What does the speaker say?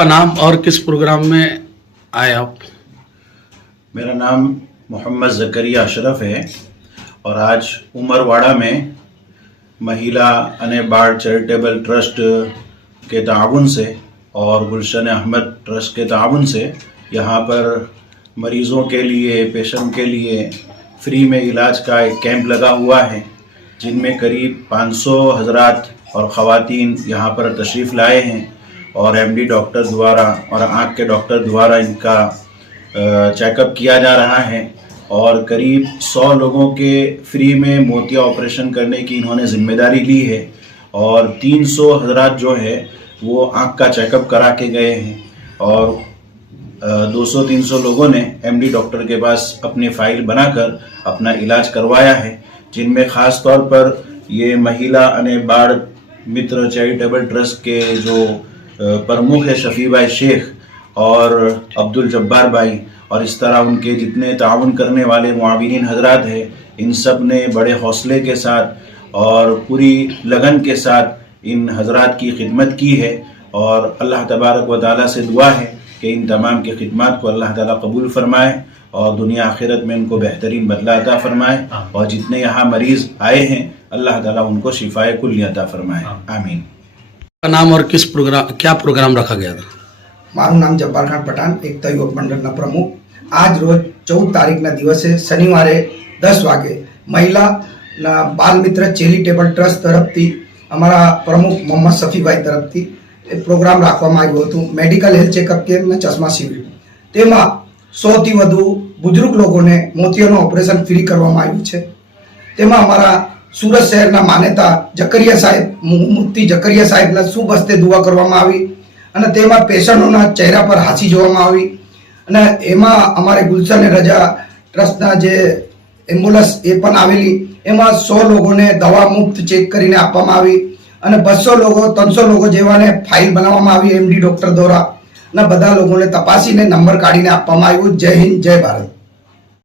का नाम और किस प्रोग्राम में आए आप? मेरा नाम मोहम्मद ज़करिया अशरफ है और आज उमरवाड़ा में महिला अने बाल चैरिटेबल ट्रस्ट के ताउन से और गुलशन अहमद ट्रस्ट के ताउन से यहाँ पर मरीज़ों के लिए, पेशेंट के लिए फ्री में इलाज का एक कैंप लगा हुआ है, जिनमें करीब 500 हज़रात और ख़वातीन यहाँ पर तशरीफ़ लाए हैं और एमडी डॉक्टर द्वारा और आँख के डॉक्टर द्वारा इनका चेकअप किया जा रहा है और करीब 100 लोगों के फ्री में मोतिया ऑपरेशन करने की इन्होंने जिम्मेदारी ली है और 300 हज़रात जो है वो आँख का चेकअप करा के गए हैं और 200-300 लोगों ने एमडी डॉक्टर के पास अपनी फ़ाइल बनाकर अपना इलाज करवाया है, जिनमें ख़ास तौर पर ये महिला अने बाल मित्र चैरिटेबल ट्रस्ट के जो प्रमुख है शफी भाई शेख और अब्दुल जब्बार भाई और इस तरह उनके जितने ताउन करने वाले मुआविनीन हजरात हैं, इन सब ने बड़े हौसले के साथ और पूरी लगन के साथ इन हजरात की खिदमत की है और अल्लाह तबारक व तआला से दुआ है कि इन तमाम की खिदमत को अल्लाह ताला कबूल फरमाए और दुनिया आखिरत में उनको बेहतरीन बदला अता फरमाए और जितने यहाँ मरीज़ आए हैं अल्लाह ताला उनको शिफाए कुल्ली अता फरमाए, आमीन। का नाम और किस प्रोग्राम, क्या प्रोग्राम रखा गया था? मारू नाम जब्बार खान पठान, एकता युवक मंडल प्रमुख। आज रोज 14 तारीख दिवसे शनिवारे 10 वागे महिला बाल मित्र चैरिटेबल ट्रस्ट तरफथी अमरा प्रमुख मोहम्मद शफी भाई तरफथी प्रोग्राम राखवामां आव्यो हतो। मेडिकल हेल्थ चेकअप केम्प ने चश्मा शिविर, तेमां 100 थी वधु बुजुर्ग लोगोने मोतियानुं ऑपरेशन फ्री करवामां आव्युं छे। तेमां अमरा सूरत शहरना मान्यता जकरिया साहेब, मुफ्ती जकरिया साहेबना शुभ हस्ते दुआ करवामां आवी અને તેમાં પેશન્ટોના ચહેરા પર હાસી જોવામાં આવી અને એમાં અમારે ગુલશન રજા ટ્રસ્ટના જે એમ્બ્યુલન્સ એ પણ આવેલી, એમાં 100 લોકોને દવા મુફ્ત ચેક કરીને આપવામાં આવી અને 200 લોકો 300 લોકો જેવાને ફાઇલ બનાવવામાં આવી એમડી ડોક્ટર દ્વારા અને બધા લોકોને તપાસીને નંબર કાઢીને આપવામાં આવ્યું। જય હિન્દ, જય ભારત।